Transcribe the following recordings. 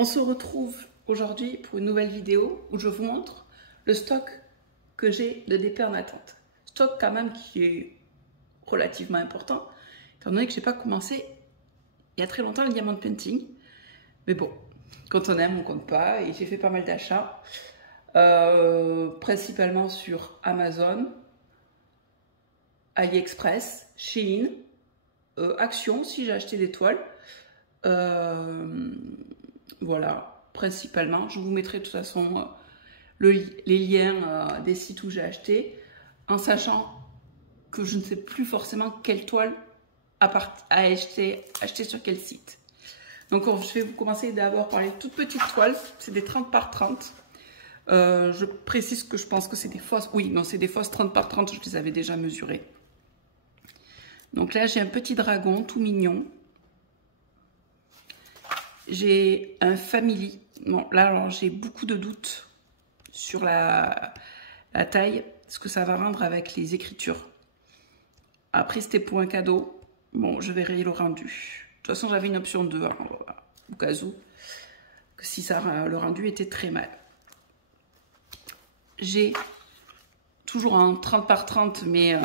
On se retrouve aujourd'hui pour une nouvelle vidéo où je vous montre le stock que j'ai de DP en attente. Stock quand même qui est relativement important, étant donné que je n'ai pas commencé il y a très longtemps le diamond painting. Mais bon, quand on aime, on compte pas. Et j'ai fait pas mal d'achats, principalement sur Amazon, AliExpress, Shein, Action si j'ai acheté des toiles. Voilà, principalement. Je vous mettrai de toute façon les liens des sites où j'ai acheté, en sachant que je ne sais plus forcément quelle toile à acheter sur quel site. Donc je vais vous commencer d'abord par les toutes petites toiles, c'est des 30 par 30. Je précise que je pense que c'est des fausses, oui, non, c'est des fausses 30 par 30, je les avais déjà mesurées. Donc là, j'ai un petit dragon tout mignon. J'ai un family. Bon, là, alors j'ai beaucoup de doutes sur la taille, ce que ça va rendre avec les écritures. Après, c'était pour un cadeau. Bon, je verrai le rendu. De toute façon, j'avais une option 2, hein, au cas où, que si ça, le rendu était très mal. J'ai toujours un 30 par 30, mais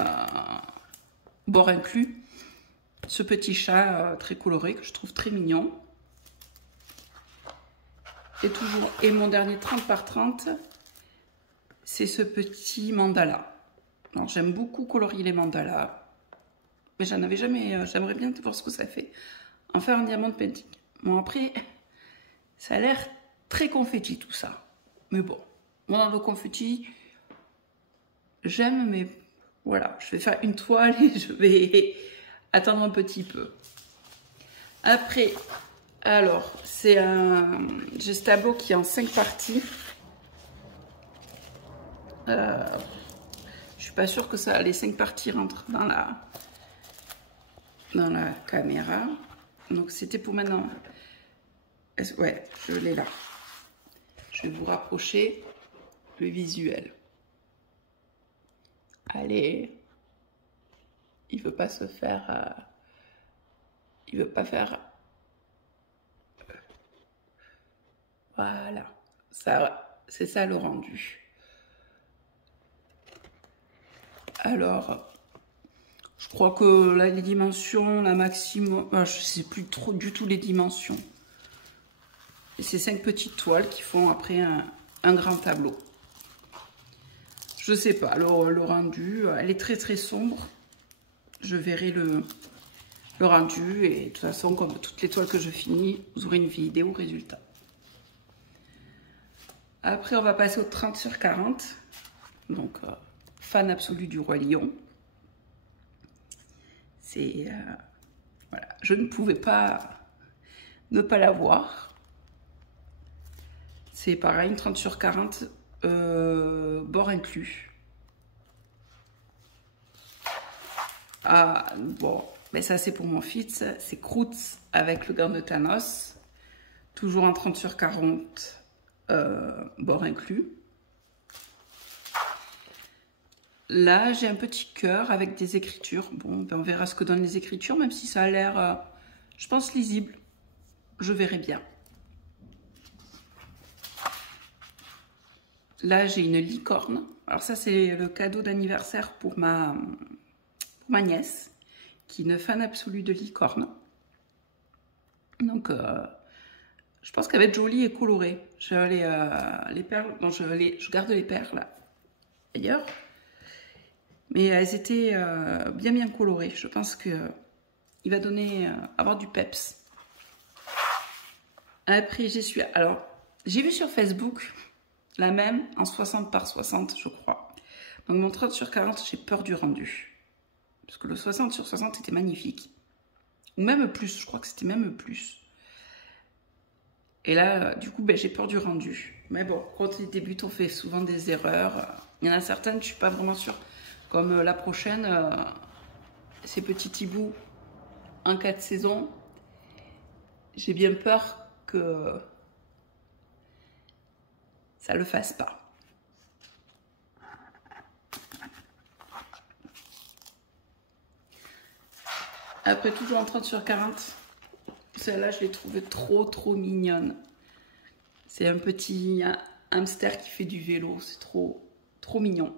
bord inclus, ce petit chat très coloré que je trouve très mignon. Et mon dernier 30 par 30, c'est ce petit mandala. Alors, j'aime beaucoup colorier les mandalas, mais j'en avais jamais. J'aimerais bien voir ce que ça fait en faire un diamond painting. Bon, après, ça a l'air très confetti tout ça. Mais bon, moi dans le confetti, j'aime, mais voilà, je vais faire une toile et je vais attendre un petit peu. Après, alors, j'ai ce tableau qui est en 5 parties. Je suis pas sûre que les 5 parties rentrent dans la caméra. Donc c'était pour maintenant. Ouais, je l'ai là. Je vais vous rapprocher le visuel. Allez, il veut pas se faire. Il veut pas faire. Voilà, ça, c'est ça le rendu. Alors, je crois que là, les dimensions, la maximum, je ne sais plus trop du tout les dimensions. Et c'est 5 petites toiles qui font après un grand tableau. Je ne sais pas, le rendu, elle est très très sombre. Je verrai le rendu et de toute façon, comme toutes les toiles que je finis, vous aurez une vidéo résultat. Après, on va passer au 30 sur 40. Donc, fan absolu du Roi Lion. C'est... voilà, je ne pouvais pas ne pas l'avoir. C'est pareil, une 30 sur 40, bord inclus. Ah, bon, mais ça c'est pour mon fils. C'est Croots avec le gant de Thanos. Toujours en 30 sur 40. Bord inclus. Là, j'ai un petit cœur avec des écritures. Bon, ben on verra ce que donnent les écritures, même si ça a l'air, je pense, lisible. Je verrai bien. Là, j'ai une licorne. Alors ça, c'est le cadeau d'anniversaire pour ma nièce, qui est une fan absolue de licorne. Donc... je pense qu'elle va être jolie et colorée. Les perles, non, je garde les perles ailleurs. Mais elles étaient bien colorées. Je pense qu'il va avoir du peps. Après, j'ai vu sur Facebook la même en 60 par 60, je crois. Donc mon 30 sur 40, j'ai peur du rendu. Parce que le 60 sur 60 était magnifique. Ou même plus, je crois que c'était même plus. Et là, du coup, ben, j'ai peur du rendu. Mais bon, quand les débutants, on fait souvent des erreurs. Il y en a certaines, je ne suis pas vraiment sûre. Comme la prochaine, ces petits hiboux en 4 saisons. J'ai bien peur que ça ne le fasse pas. Après, toujours en 30 sur 40. Celle-là, je l'ai trouvée trop mignonne. C'est un petit hamster qui fait du vélo. C'est trop mignon.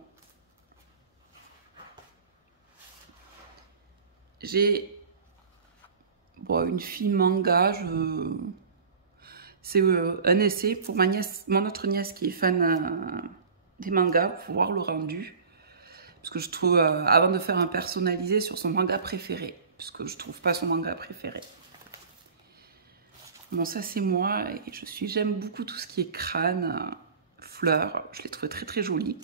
J'ai une fille manga. C'est un essai pour ma nièce, mon autre nièce qui est fan des mangas, pour voir le rendu. Parce que je trouve, avant de faire un personnalisé sur son manga préféré, parce que je trouve pas son manga préféré. Bon, ça c'est moi, et j'aime beaucoup tout ce qui est crâne, fleurs, je les trouve très jolies.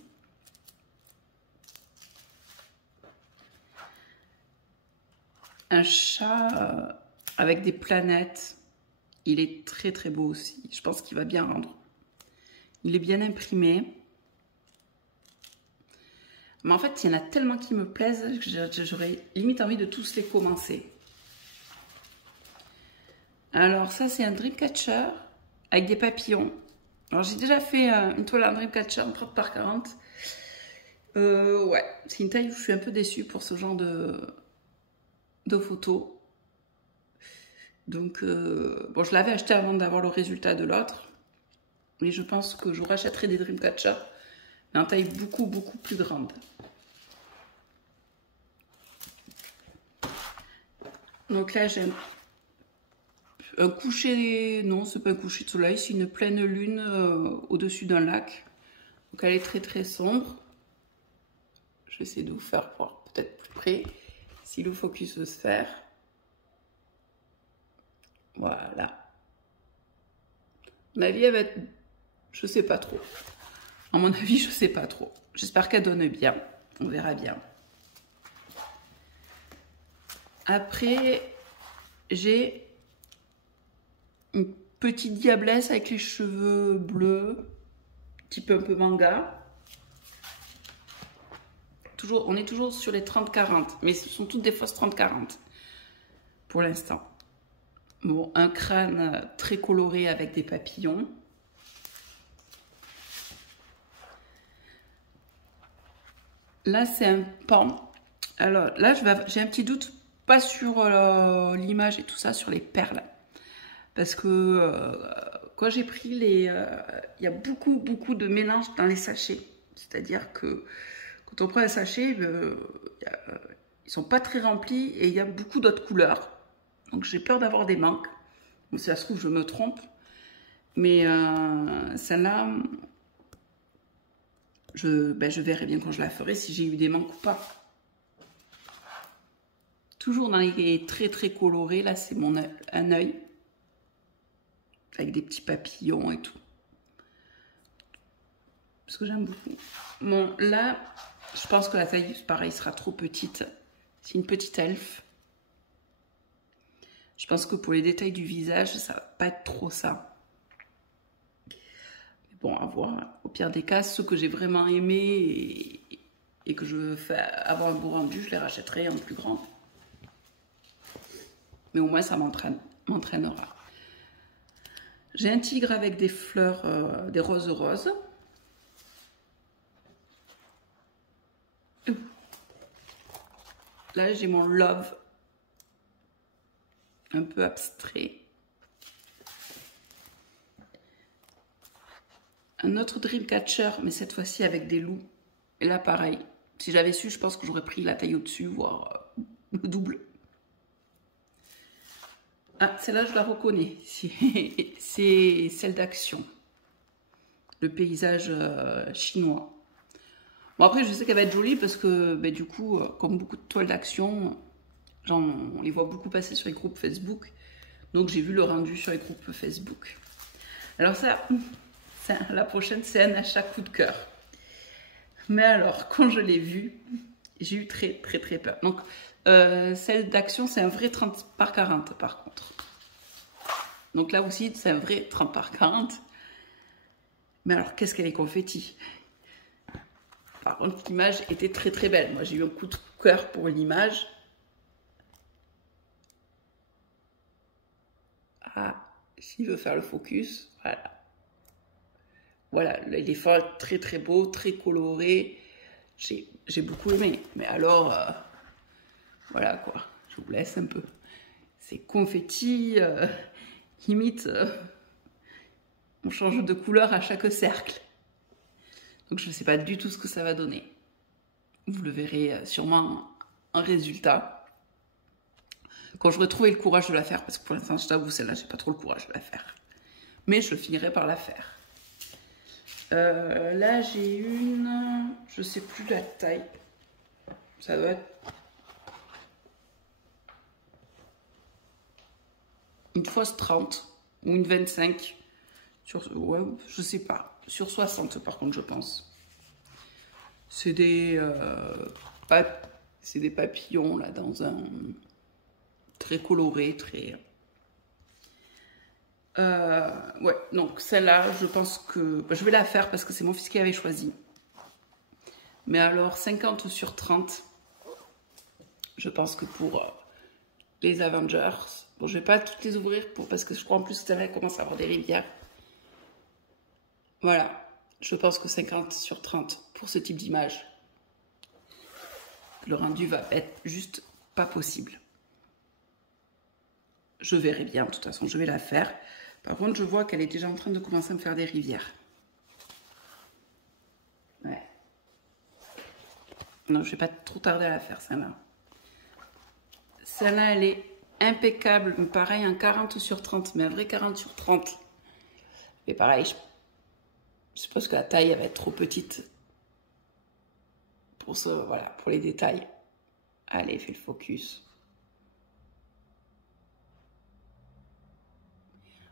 Un chat avec des planètes, il est très beau aussi, je pense qu'il va bien rendre. Il est bien imprimé. Mais en fait, il y en a tellement qui me plaisent que j'aurais limite envie de tous les commencer. Alors ça, c'est un Dreamcatcher avec des papillons. Alors j'ai déjà fait une toile en Dreamcatcher en 30 par 40. Ouais, c'est une taille où je suis un peu déçue pour ce genre de photos. Donc, bon, je l'avais acheté avant d'avoir le résultat de l'autre. Mais je pense que je rachèterai des Dreamcatcher, mais en taille beaucoup plus grande. Donc là, j'ai un coucher, non, c'est pas un coucher de soleil, c'est une pleine lune au-dessus d'un lac. Donc elle est très sombre. Je vais essayer de vous faire voir peut-être plus près, si le focus veut se faire. Voilà. Ma vie, elle va être... Je sais pas trop. À mon avis, je sais pas trop. J'espère qu'elle donne bien. On verra bien. Après, j'ai une petite diablesse avec les cheveux bleus, type un peu manga. On est toujours sur les 30-40, mais ce sont toutes des fausses 30-40 pour l'instant. Bon, un crâne très coloré avec des papillons. Là, c'est un pan. Alors là, j'ai un petit doute, pas sur l'image et tout ça, sur les perles. Parce que quand j'ai pris il y a beaucoup de mélange dans les sachets. C'est-à-dire que quand on prend un sachet, ils sont pas très remplis et il y a beaucoup d'autres couleurs. Donc j'ai peur d'avoir des manques. Bon, si ça se trouve, je me trompe. Mais celle-là, je verrai bien quand je la ferai si j'ai eu des manques ou pas. Toujours dans les très colorés. Là, c'est un œil. Avec des petits papillons et tout. Parce que j'aime beaucoup. Bon, là, je pense que la taille, pareil, sera trop petite. C'est une petite elfe. Je pense que pour les détails du visage, ça va pas être trop ça. Mais bon, à voir. Au pire des cas, ceux que j'ai vraiment aimés et que je veux faire avoir un beau rendu, je les rachèterai en plus grand. Mais au moins, ça m'entraînera. J'ai un tigre avec des fleurs, des roses. Là, j'ai mon love, un peu abstrait. Un autre Dreamcatcher, mais cette fois-ci avec des loups. Et là, pareil. Si j'avais su, je pense que j'aurais pris la taille au-dessus, voire le double. Ah, celle-là, je la reconnais. C'est celle d'Action. Le paysage chinois. Bon, après, je sais qu'elle va être jolie parce que, du coup, comme beaucoup de toiles d'Action, on les voit beaucoup passer sur les groupes Facebook. Donc, j'ai vu le rendu sur les groupes Facebook. Alors ça, la prochaine, c'est un achat coup de cœur. Mais alors, quand je l'ai vu, j'ai eu très peur. Donc, celle d'Action, c'est un vrai 30 par 40 par contre. Donc là aussi, c'est un vrai 30 par 40. Mais alors, qu'est-ce qu'elle est confetti? Par contre, l'image était très belle. Moi, j'ai eu un coup de cœur pour l'image. Ah, s'il veut faire le focus, voilà. Voilà, il est très beau, très coloré. J'ai beaucoup aimé. Mais alors, voilà quoi, je vous laisse un peu. C'est confetti, limite, on change de couleur à chaque cercle. Donc je ne sais pas du tout ce que ça va donner. Vous le verrez sûrement en résultat. Quand j'aurai trouvé le courage de la faire, parce que pour l'instant, je t'avoue, celle-là, j'ai pas trop le courage de la faire. Mais je finirai par la faire. Là, j'ai une... Je sais plus la taille. Ça doit être... une fausse 30 ou une 25. Ouais, je sais pas. Sur 60, par contre, je pense. C'est des... c'est des papillons, là, dans un... très coloré, très... ouais, donc celle-là, je pense que je vais la faire parce que c'est mon fils qui avait choisi. Mais alors, 50 sur 30, je pense que pour les Avengers, bon, je vais pas toutes les ouvrir parce que je crois en plus que celle-là commence à avoir des rivières. Voilà, je pense que 50 sur 30 pour ce type d'image. Le rendu va être juste pas possible. Je verrai bien, de toute façon, je vais la faire. Par contre, je vois qu'elle est déjà en train de commencer à me faire des rivières. Ouais. Non, je vais pas trop tarder à la faire, celle-là. Celle-là, elle est impeccable. Pareil, un 40 sur 30, mais un vrai 40 sur 30. Et pareil, je suppose que la taille, elle va être trop petite pour voilà, pour les détails. Allez, fais le focus.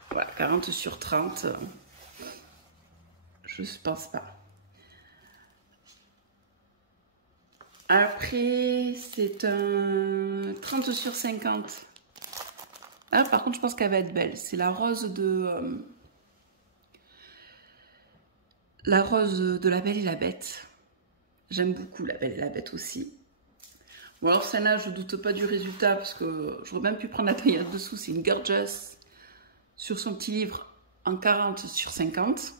Voilà, 40 sur 30, je ne pense pas. Après, c'est un 30 sur 50. Ah, par contre, je pense qu'elle va être belle. C'est la rose de... la rose de La Belle et la Bête. J'aime beaucoup La Belle et la Bête aussi. Bon, alors celle-là, je ne doute pas du résultat parce que j'aurais même pu prendre la taille en dessous. C'est une Gorgeous sur son petit livre en 40 sur 50.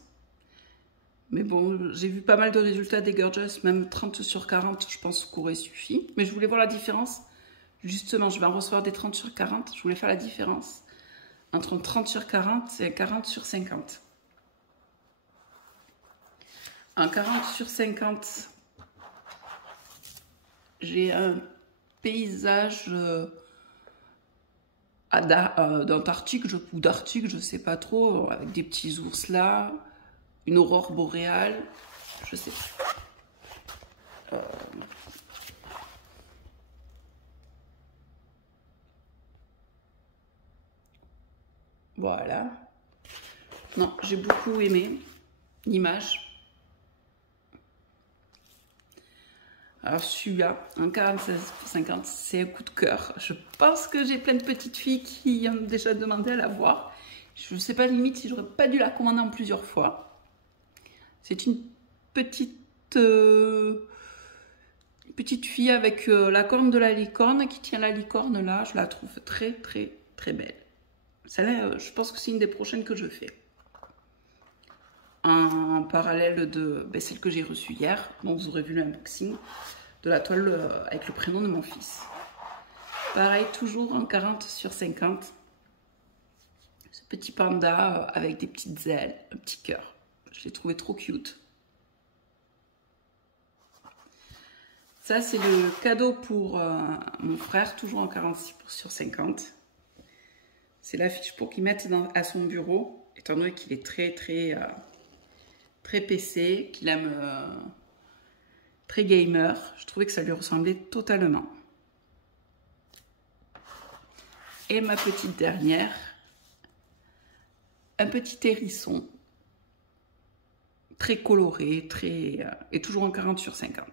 Mais bon, j'ai vu pas mal de résultats des Gorgeous, même 30 sur 40, je pense qu'aurait suffi. Mais je voulais voir la différence. Justement, je vais en recevoir des 30 sur 40. Je voulais faire la différence entre un 30 sur 40 et un 40 sur 50. En 40 sur 50, j'ai un paysage d'Antarctique ou d'Arctique, je sais pas trop, avec des petits ours là, une aurore boréale, je sais pas. Voilà. Non, j'ai beaucoup aimé l'image. Alors celui-là, un 46-50, c'est un coup de cœur. Je pense que j'ai plein de petites filles qui ont déjà demandé à la voir. Je ne sais pas limite si j'aurais pas dû la commander en plusieurs fois. C'est une petite fille avec la corne de la licorne qui tient la licorne là. Je la trouve très très très belle. Celle-là, je pense que c'est une des prochaines que je fais. En parallèle de celle que j'ai reçue hier, dont vous aurez vu l'unboxing de la toile avec le prénom de mon fils. Pareil, toujours en 40 sur 50. Ce petit panda avec des petites ailes, un petit cœur. Je l'ai trouvé trop cute. Ça, c'est le cadeau pour mon frère, toujours en 46 sur 50. C'est l'affiche pour qu'il mette à son bureau, étant donné qu'il est très PC, qu'il aime très gamer. Je trouvais que ça lui ressemblait totalement. Et ma petite dernière, un petit hérisson, très coloré, et toujours en 40 sur 50.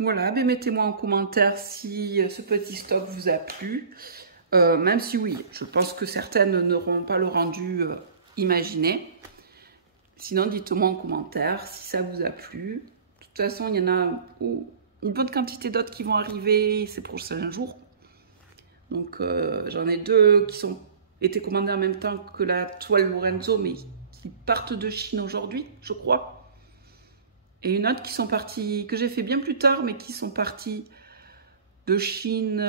Voilà, mais mettez-moi en commentaire si ce petit stock vous a plu. Même si oui, je pense que certaines n'auront pas le rendu imaginé. Sinon, dites-moi en commentaire si ça vous a plu. De toute façon, il y en a une bonne quantité d'autres qui vont arriver ces prochains jours. Donc, j'en ai deux qui ont été commandés en même temps que la toile Lorenzo, mais qui partent de Chine aujourd'hui, je crois. Et une autre qui sont parties, que j'ai fait bien plus tard, mais qui sont parties de Chine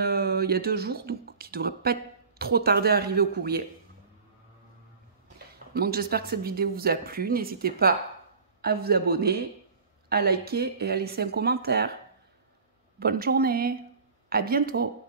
il y a 2 jours, donc qui ne devraient pas être trop tarder à arriver au courrier. Donc j'espère que cette vidéo vous a plu. N'hésitez pas à vous abonner, à liker et à laisser un commentaire. Bonne journée, à bientôt.